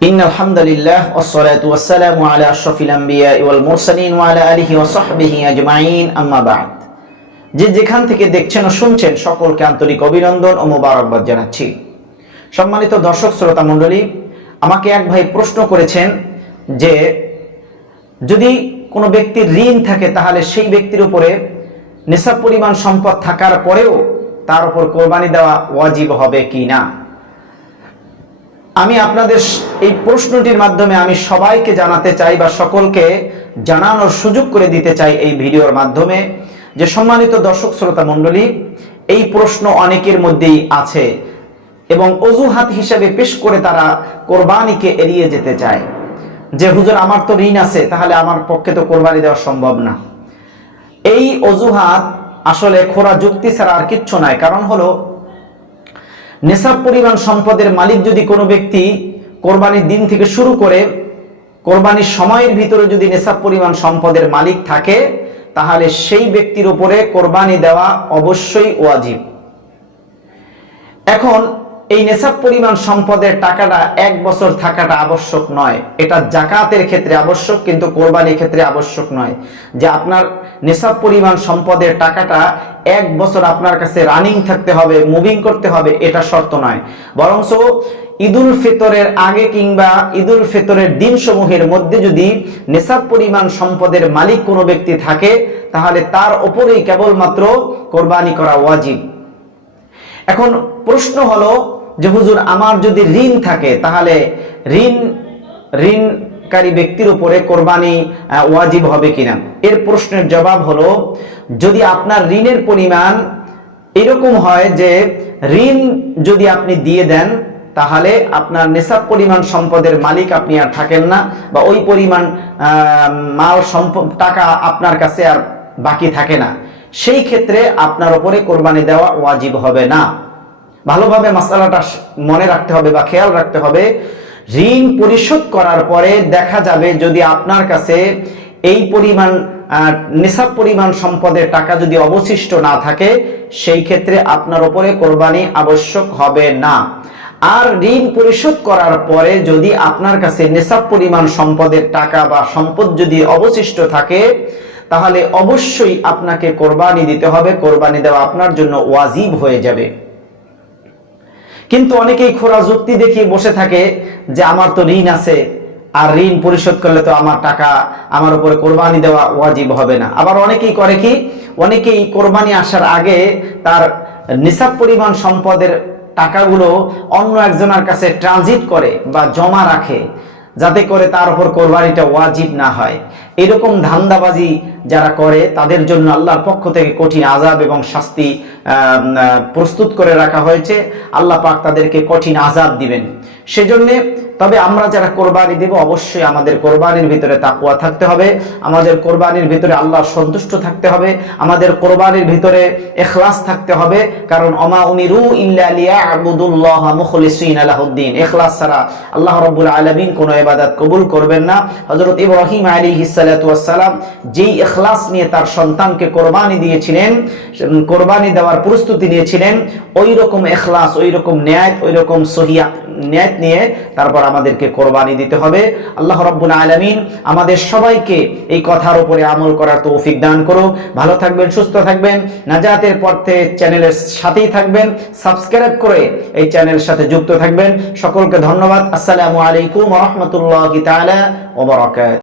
إن الحمد لله والصلاة والسلام على أشرف الأنبياء والمرسلين وعلى آله وصحبه أجمعين أما بعد যে যেখান থেকে দেখছেন ও শুনছেন সকলকে আন্তরিক অভিনন্দন ও মোবারকবাদ জানাচ্ছি সম্মানিত দর্শক শ্রোতা মণ্ডলী আমাকে এক ভাই প্রশ্ন করেছেন যে যদি কোনো ব্যক্তির ঋণ থাকে তাহলে সেই ব্যক্তির উপরে নেশা পরিমাণ সম্পদ থাকার পরেও তার উপর কোরবানি দেওয়া ওয়াজিব হবে কি না আমি আপনাদের এই প্রশ্নটির মাধ্যমে আমি সবাইকে জানাতে চাই বা সকলকে জানানোর সুযোগ করে দিতে চাই এই ভিডিওর মাধ্যমে যে সম্মানিত দর্শক শ্রোতা মণ্ডলী, এই প্রশ্ন অনেকের মধ্যেই আছে এবং অজুহাত হিসেবে পেশ করে তারা কোরবানিকে এড়িয়ে যেতে চায়। যে, হুজুর, আমার তো ঋণ আছে, তাহলে আমার পক্ষে তো কোরবানি দেওয়া সম্ভব না। এই অজুহাত আসলে খোরা যুক্তি ছাড়া আর কিচ্ছু নাই। কারণ হলো নেশাব পরিমাণ সম্পদের মালিক যদি কোনো ব্যক্তি কোরবানির দিন থেকে শুরু করে কোরবানির সময়ের ভিতরে যদি নেশাব পরিমাণ সম্পদের মালিক থাকে, তাহলে সেই ব্যক্তির উপরে কোরবানি দেওয়া অবশ্যই ওয়াজিব। এখন, এই নেশাব পরিমাণ সম্পদের টাকাটা এক বছর থাকাটা আবশ্যক নয়। এটা জাকাতের ক্ষেত্রে আবশ্যক, কিন্তু কোরবানির ক্ষেত্রে আবশ্যক নয়। যে আপনার নেশাব পরিমাণ সম্পদের টাকাটা এক বছর আপনার কাছে রানিং থাকতে হবে মুভিং করতে হবে, এটা শর্ত নয়। বরঞ্চ ঈদুল ফিতরের আগে কিংবা ঈদুল ফিতরের দিনসমূহের মধ্যে যদি নেশাব পরিমাণ সম্পদের মালিক কোনো ব্যক্তি থাকে, তাহলে তার ওপরেই কেবলমাত্র কোরবানি করা ওয়াজিব। এখন প্রশ্ন হলো যে, হুজুর, আমার যদি ঋণ থাকে, তাহলে ঋণ ঋণ ঋণকারী ব্যক্তির উপরে কোরবানি ওয়াজিব হবে কিনা? এর প্রশ্নের জবাব হলো, যদি আপনার ঋণের পরিমাণ এরকম হয় যে ঋণ যদি আপনি দিয়ে দেন, তাহলে আপনার নেশাব পরিমাণ সম্পদের মালিক আপনি আর থাকেন না বা ওই পরিমাণ মাল সম্পদ টাকা আপনার কাছে আর বাকি থাকে না। সেই ক্ষেত্রে আপনার উপরে কোরবানি দেওয়া ওয়াজিব হবে না। ভালোভাবে মাসালাটা মনে রাখতে হবে বা খেয়াল রাখতে হবে ঋণ পরিশোধ করার পরে দেখা যাবে যদি আপনার কাছে এই পরিমাণ নিসাব পরিমাণ সম্পদের টাকা যদি অবশিষ্ট না থাকে, সেই ক্ষেত্রে আপনার উপরে কোরবানি আবশ্যক হবে না। আর ঋণ পরিশোধ করার পরে যদি আপনার কাছে নেশাব পরিমাণ সম্পদের টাকা বা সম্পদ যদি অবশিষ্ট থাকে, তাহলে অবশ্যই আপনাকে কোরবানি দিতে হবে। কোরবানি দেওয়া আপনার জন্য ওয়াজিব হয়ে যাবে। কিন্তু অনেকেই খোরা যুক্তি দেখিয়ে বসে থাকে যে আমার তো ঋণ আছে, আর ঋণ পরিশোধ করলে তো আমার টাকা আমার উপরে কোরবানি দেওয়া ওয়াজিব হবে না। আবার অনেকেই করে কি? অনেকেই কোরবানি আসার আগে তার নিসাব পরিমাণ সম্পদের টাকাগুলো অন্য একজনের কাছে ট্রানজিট করে বা জমা রাখে। যাতে করে তার উপর কোরবানিটা ওয়াজিব না হয়। এরকম ধান্দাবাজি যারা করে, তাদের জন্য আল্লাহর পক্ষ থেকে কঠিন আজাব এবং শাস্তি প্রস্তুত করে রাখা হয়েছে। আল্লাহ পাক তাদেরকে কঠিন আজাব দিবেন। সেজন্যে তবে আমরা যারা কোরবানি দেব, অবশ্যই আমাদের কোরবানির ভিতরে তাকুয়া থাকতে হবে। আমাদের কোরবানির ভিতরে আল্লাহর সন্তুষ্ট থাকতে হবে। আমাদের কোরবানির ভিতরে এখলাস থাকতে হবে। কারণ অমা উমিরু ইল্লা মুখলিসিন আলাহুদ্দিন এখলাস ছাড়া আল্লাহ রাব্বুল আলামিন কোনো ইবাদত কবুল করবেন না। হযরত ইব্রাহিম ওয়াস সালাম যেই এখলাস নিয়ে তার সন্তানকে কোরবানি দিয়েছিলেন, কোরবানি দেওয়ার প্রস্তুতি নিয়েছিলেন ওই রকম এখলাস ওই রকম ন্যায় ওই রকম সহিয়া ন্যায় নিয়ে তারপর আমাদেরকে কোরবানি দিতে হবে। আল্লাহ রব্বুল আলমিন আমাদের সবাইকে এই কথার উপরে আমল করার তৌফিক দান করো ভালো থাকবেন, সুস্থ থাকবেন। নাজাতের পথে চ্যানেলের সাথেই থাকবেন। সাবস্ক্রাইব করে এই চ্যানেলের সাথে যুক্ত থাকবেন। সকলকে ধন্যবাদ। আসসালামু আলাইকুম রহমতুল্লাহ তালা বারাকাতুহু।